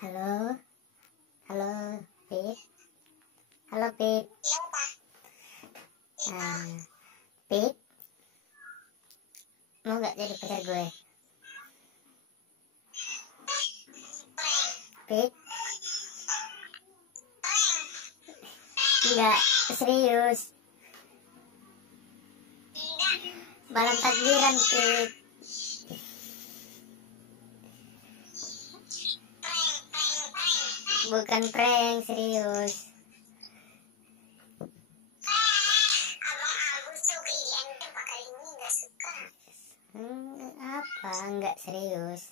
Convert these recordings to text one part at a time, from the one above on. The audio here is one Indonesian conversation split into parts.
Halo, halo, Pip. Halo, Pip. Pip, mau nggak jadi pacar gue? Pip, nggak serius. Malam takbiran, Pip. Bukan prank, serius. Apa? Enggak serius.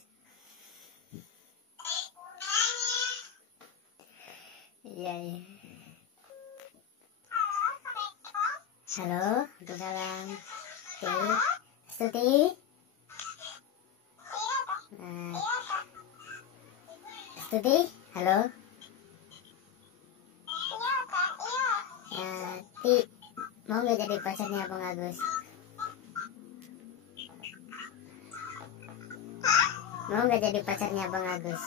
Iya, iya. Halo, waalaikumsalam. Stuti. Stuti, halo. Ti, mau nggak jadi pacarnya Bang Agus? Mau nggak jadi pacarnya Bang Agus?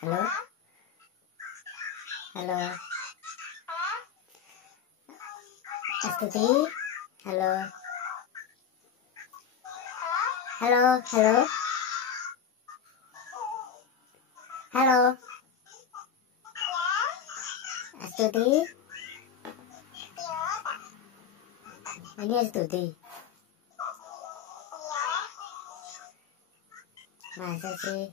Halo? Halo? Astuti? Halo? Halo? Halo? Halo? Astuti? Ini Astuti. Masa sih?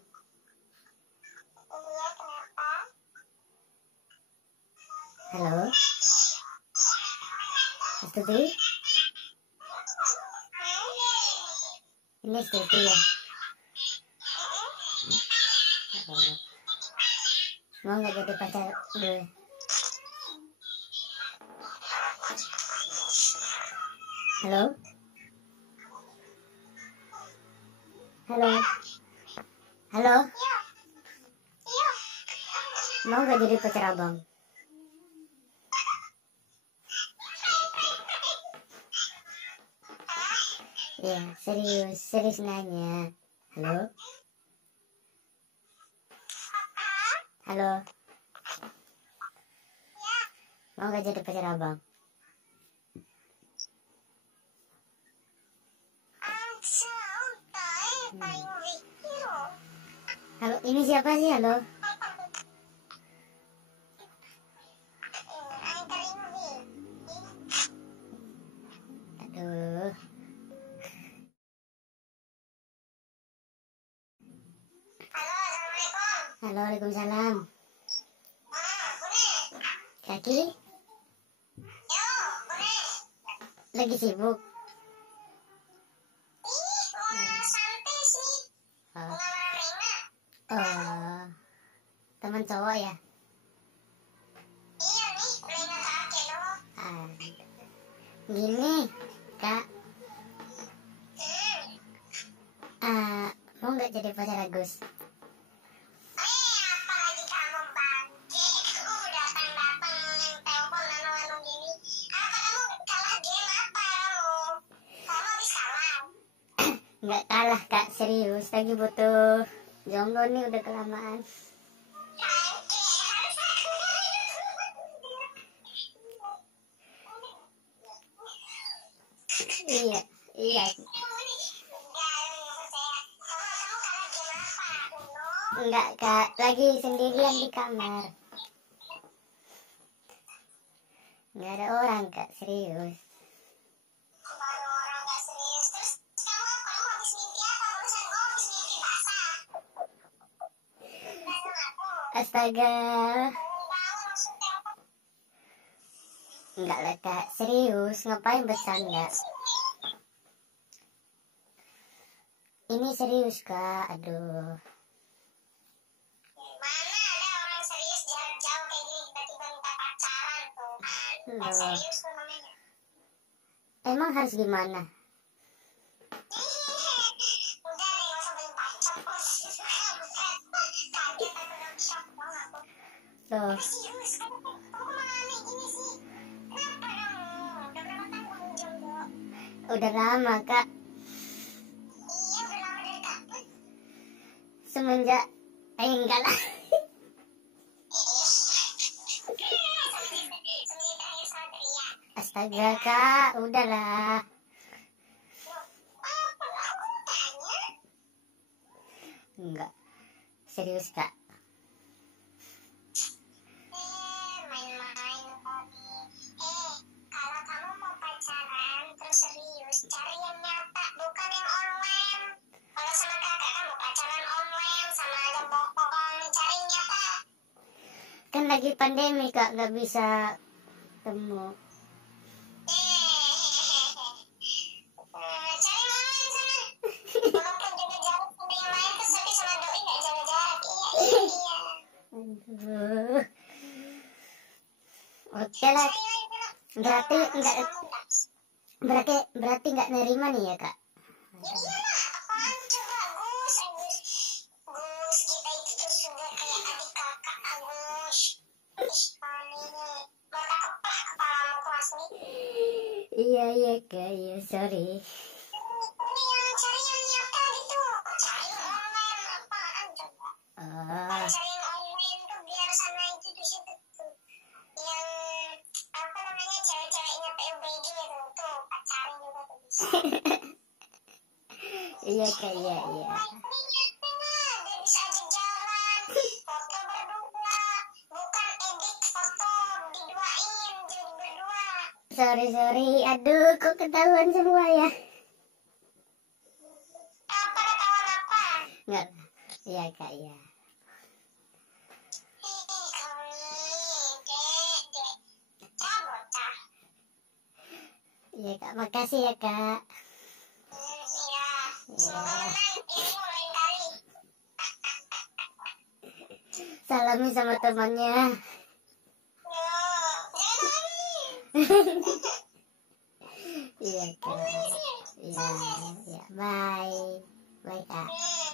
Halo? Astuti? Ini Astuti ya? Mau nggak jadi pacar gue? Halo? Halo? Halo? Mau nggak jadi pacar abang? Ya, serius nanya. Halo? Halo? Mau nggak jadi pacar abang? Halo, ini siapa sih? Halo? Aduh. Halo, waalaikumsalam. Kaki? Lagi sibuk? Teman cowok ya? Gini, Kak. Mau nggak jadi pacar Agus? Nggak kalah, Kak, serius. Lagi butuh jomblo nih, udah kelamaan. Iya. Enggak, Kak, lagi sendirian di kamar. Nggak ada orang, Kak, serius. Astaga. Enggak lah, Kak, serius. Ngapain bercanda? Ini serius, Kak. Aduh. Mana ada orang serius jarak jauh kayak gini tiba-tiba minta pacaran tuh. Nggak serius tuh namanya. Emang harus gimana? Udah deh, nggak usah beli pacar. Kaget aku udah shock banget aku. Loh. Serius, kamu malah aneh gini sih. Kenapa dong? Udah berapa tahun kamu jomblo? Udah lama kak. Iya, udah lama dari kapan? Semenjak enggak lah. Semenjak terakhir Satria. Astaga kak, udahlah. Apa aku tanya? Enggak. Serius kak. Main-main kali. Kalau kamu mau pacaran terus serius, cari yang nyata, bukan yang online. Kalau sama kakak kamu pacaran online, sama ada bohong, cari yang nyata. Kan lagi pandemi kak, nggak bisa ketemu. Cari yang online sana. Walaupun jaga jarak sama yang lain, terus tapi sama doi nggak jaga jarak. Iya. Aduh. Oke lah. Cari lain sana. Berarti enggak berarti nggak nerima nih ya kak. Ya iyalah, apaan coba Gus, Gus kita itu tuh sudah kayak adik kakak Agus. Ih, paling mata kepala kepalamu kelas nih. Iya kak, iya sorry. Ini yang cari yang nyata gitu. Cari yang online apaan coba? Kalau cari yang online tuh biar sana itu di situ tuh. Yang apa namanya cewek-ceweknya PUBG itu tuh pacaran juga tuh bisa. Iya kak, iya. Dia bisa ajak jalan, foto berdua, bukan edit foto diduain jadi berdua. Sorry. Aduh, kok ketahuan semua ya? Apa ketahuan apa? Enggak. Iya kak, iya. Kamu nih, dek, bocah. Iya kak, makasih ya kak. Iya, semoga menang. Ini lain kali. Salami sama temannya. Jangan Iya kak. Iya. Bye kak. nangis.